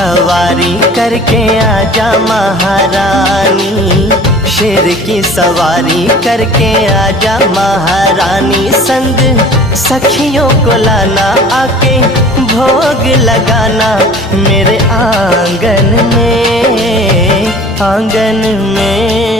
सवारी करके आजा महारानी, शेर की सवारी करके आजा महारानी। संग सखियों को लाना, आके भोग लगाना मेरे आंगन में, आंगन में।